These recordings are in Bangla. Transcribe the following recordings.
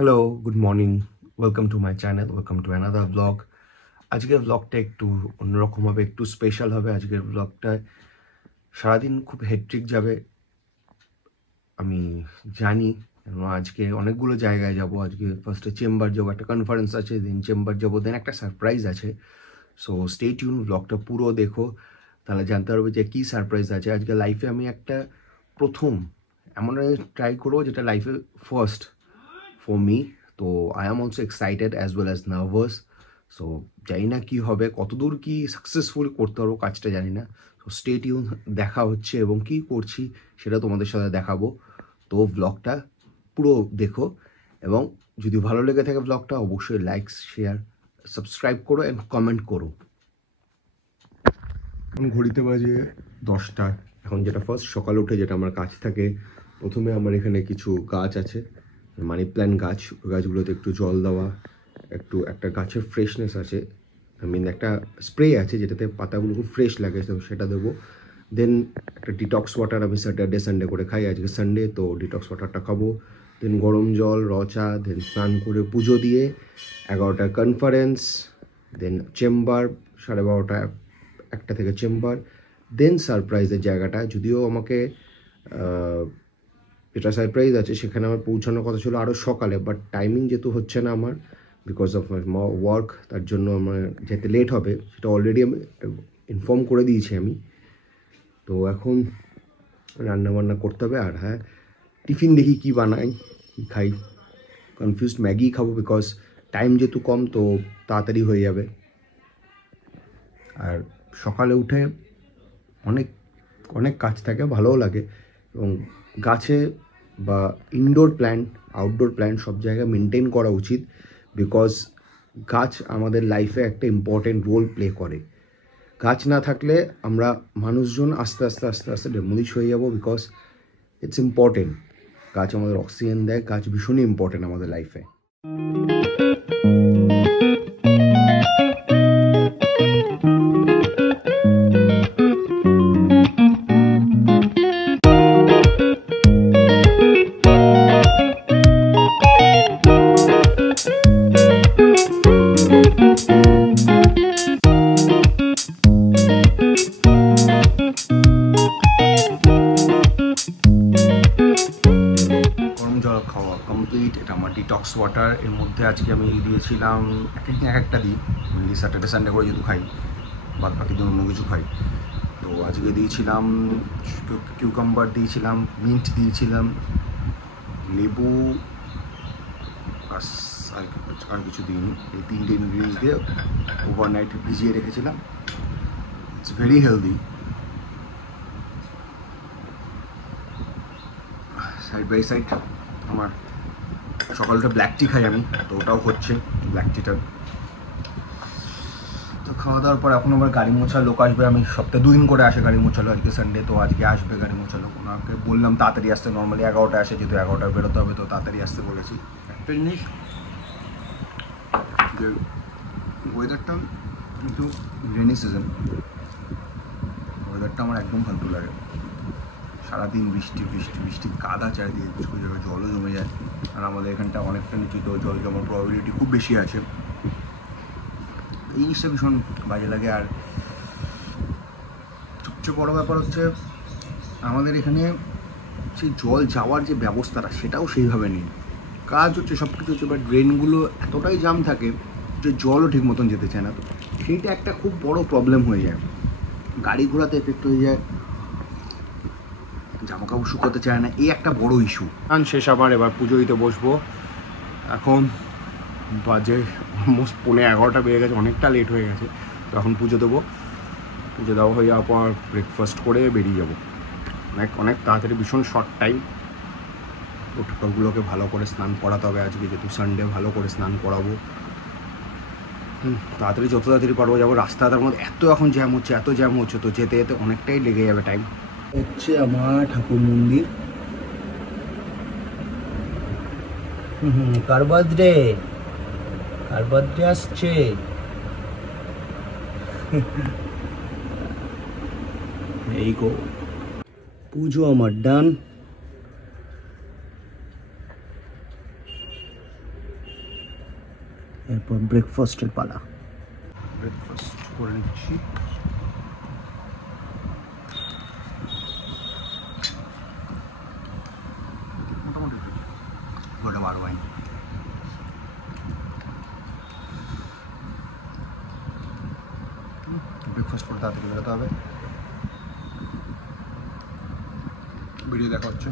Hello, good morning. Welcome to my channel, welcome to another blog. আজকের ব্লগটা একটু অন্যরকম হবে, একটু স্পেশাল হবে। আজকের ব্লগটায় সারাদিন খুব হেক্টিক যাবে আমি জানি। আজকে অনেকগুলো জায়গায় যাব। আজকে ফার্স্টে চেম্বার যাবো, একটা কনফারেন্স আছে, দেন চেম্বার যাবো, দেন একটা সারপ্রাইজ আছে। সো স্টে টিউন, ব্লগটা পুরো দেখো, তাহলে জানতে পারবে যে কী সারপ্রাইজ আছে। আজকে লাইফে আমি একটা প্রথম এমন ট্রাই করবো যেটা লাইফে ফার্স্ট for me. তো I am also excited as well as nervous. So জানি না কী হবে, কতদূর কি সাকসেসফুল করতে পারবো কাজটা জানি না। সো স্টে টিউন, দেখা হচ্ছে এবং কি করছি সেটা তোমাদের সাথে দেখাবো। তো ব্লগটা পুরো দেখো, এবং যদি ভালো লেগে থাকে ব্লগটা অবশ্যই লাইক, শেয়ার, সাবস্ক্রাইব করো অ্যান্ড কমেন্ট করো। এখন ঘড়িতে বাজে 10টা। এখন যেটা ফার্স্ট সকালে উঠে যেটা আমার কাজ থাকে, প্রথমে আমার এখানে কিছু গাছ আছে, মানি প্ল্যান্ট গাছ। ওই গাছগুলোতে একটু জল দেওয়া, একটা গাছের ফ্রেশনেস আছে, একটা স্প্রে আছে যেটাতে পাতাগুলো খুব ফ্রেশ লাগে, তো সেটা দেবো। দেন একটা ডিটক্স ওয়াটার আমি স্যাটারডে সানডে করে খাই, আজকে সানডে তো ডিটক্স ওয়াটারটা খাবো। দেন গরম জল, চা, দেন স্নান করে পুজো দিয়ে 11টায় কনফারেন্স, দেন চেম্বার 12:30, 1টা থেকে চেম্বার, দেন সারপ্রাইজের জায়গাটা। যদিও আমাকে যেটা সারপ্রাইজ আছে সেখানে আমার পৌঁছানোর কথা ছিল আরও সকালে, বাট টাইমিং যেহেতু হচ্ছে না আমার বিকজ অফ মাই ওয়ার্ক, তার জন্য আমার যেতে লেট হবে, সেটা অলরেডি আমি ইনফর্ম করে দিয়েছি আমি। তো এখন রান্নাবান্না করতে হবে। আর হ্যাঁ, টিফিন দেখি কী বানাই, কী খাই। কনফিউজড, ম্যাগি খাবো বিকজ টাইম যেহেতু কম, তো তাড়াতাড়ি হয়ে যাবে। আর সকালে উঠে অনেক অনেক কাজ থাকে, ভালোও লাগে। এবং গাছে বা ইনডোর প্ল্যান্ট, আউটডোর প্ল্যান্ট সব জায়গায় মেনটেন করা উচিত, বিকজ গাছ আমাদের লাইফে একটা ইম্পর্টেন্ট রোল প্লে করে। গাছ না থাকলে আমরা মানুষজন আস্তে আস্তে আস্তে আস্তে ডেমোলিশ হয়ে যাব, বিকজ ইটস ইম্পর্টেন্ট। গাছ আমাদের অক্সিজেন দেয়, গাছ ভীষণই ইম্পর্টেন্ট আমাদের লাইফে। জল খাওয়া কমপ্লিট। এটা আমার ডিটক্স ওয়াটার। এর মধ্যে আজকে আমি দিয়েছিলাম, এক একদিন এক একটা দিই, মেনলি স্যাটারডে সানডে করে যেহেতু খাই, বাদ বাকি দিন অন্য কিছু খাই। তো আজকে দিয়েছিলাম কিউকাম্বার, দিয়েছিলাম মিন্ট, দিয়েছিলাম লেবু, আর কিছু দিইনি। এই 3টে ইনগ্রিডিয়েন্টস দিয়ে ওভারনাইট ভিজিয়ে রেখেছিলাম। It's very healthy. Side by side আমার সকালটা ব্ল্যাক টি খাই আমি, তো ওটাও হচ্ছে ব্ল্যাক টিটা। তো খাওয়া দাওয়ার পর এখন আবার গাড়ি মোছা লোক আসবে। আমি সপ্তাহে 2 দিন করে আসে গাড়ি মোছালো, আজকে সানডে, তো আজকে আসবে গাড়ি মোছালো। ওনাকে বললাম তাড়াতাড়ি আসতে, নর্মালি 11টায় আসে, যেহেতু 11টায় বেরোতে হবে তো তাড়াতাড়ি আসতে বলেছি। একটা জিনিস, যে ওয়েদারটা কিন্তু রেনি সিজন, ওয়েদারটা আমার একদম ফালতু লাগে। সারাদিন বৃষ্টি বৃষ্টি বৃষ্টি, কাদা চারিদিকে, কিছু কিছু জায়গায় জলও জমে যায়। আর আমাদের এখানটা অনেকটা নিচু, তো জল জমার প্রবাবিলিটি খুব বেশি আছে। এই জিনিসটা ভীষণ বাজে লাগে। আর সবচেয়ে বড়ো ব্যাপার হচ্ছে আমাদের এখানে সেই জল যাওয়ার যে ব্যবস্থাটা সেটাও সেইভাবে নেই। কাজ হচ্ছে, সব কিছু হচ্ছে, বাট ড্রেনগুলো এতটাই জাম থাকে যে জলও ঠিক মতন যেতে চায় না। তো সেইটা একটা খুব বড় প্রবলেম হয়ে যায়, গাড়ি ঘোড়াতে এফেক্ট হয়ে যায়, জামা কাপড় শুকোতে চায় না, এই একটা বড় ইস্যু। শেষ আবার, এবার পুজো দিতে বসবো। এখন বাজে অলমোস্ট 11:15 বেজে গেছে, অনেকটা লেট হয়ে গেছে। তো এখন পুজো দেবো, পুজো দেওয়া হয়ে যাওয়ার পর ব্রেকফাস্ট করে বেরিয়ে যাবো। অনেক তাড়াতাড়ি, ভীষণ শর্ট টাইম। তো ঠাকুরগুলোকে ভালো করে স্নান করাতে হবে আজকে, যেহেতু সানডে, ভালো করে স্নান করাবো। তাড়াতাড়ি, যত তাড়াতাড়ি পারবো যাবো। রাস্তাটার মধ্যে এত এখন জ্যাম হচ্ছে, এত জ্যাম হচ্ছে, তো যেতে যেতে অনেকটাই লেগে যাবে টাইম। হচ্ছে আমার ঠাকুর মন্দির। কার বার্থডে, কার বার্থডে আসছে? এই গো, পুজো আমার ডান। এরপর ব্রেকফাস্টের পালা। ব্রেকফাস্ট করে নিচ্ছি। মোটামুটি গোটা 12 ওয়াইন। ব্রেকফাস্ট করে তাড়াতাড়ি বেরোতে হবে। ভিডিও দেখা হচ্ছে।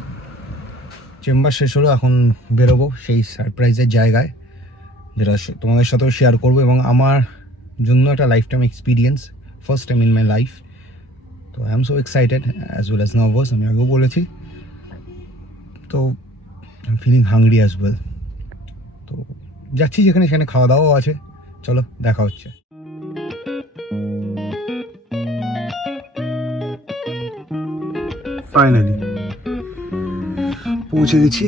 চেম্বার শেষ হলো, এখন বেরোবো সেই সারপ্রাইজের জায়গায়, যেটা তোমাদের সাথেও শেয়ার করবো এবং আমার জন্য একটা lifetime experience, first time in my life. তো I am so excited as well as nervous, আমি আগেও বলেছি। তো I am feeling hungry as well. তো যাচ্ছি যেখানে, সেখানে খাওয়া দাওয়াও আছে। চলো দেখা হচ্ছে। ফাইনালি পৌঁছে গেছি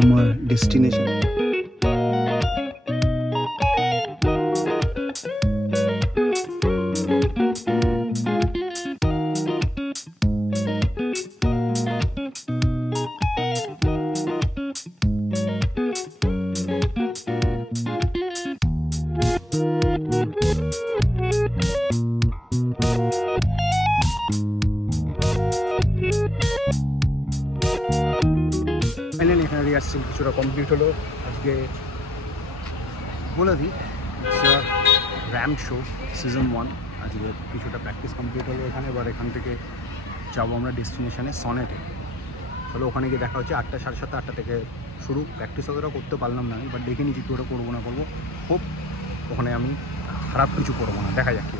আমার ডেস্টিনেশন। ফাইনালি এখানে রিহার্সেল কিছুটা কমপ্লিট হলো। আজকে বলে দিই, র্যাম্প শো সিজন 1 আজকে কিছুটা প্র্যাকটিস কমপ্লিট হলো এখানে। এবার এখান থেকে যাবো আমরা ডেস্টিনেশনে সনেটে। চলো ওখানে গিয়ে দেখা হচ্ছে। 8টা, 7:30, 8টা থেকে শুরু। প্র্যাকটিস অতটা করতে পারলাম না আমি, বাট দেখে নিচ্ছি কী ওটা করবো না করবো। হোপ ওখানে আমি খারাপ কিছু করবো না, দেখা যাক কি।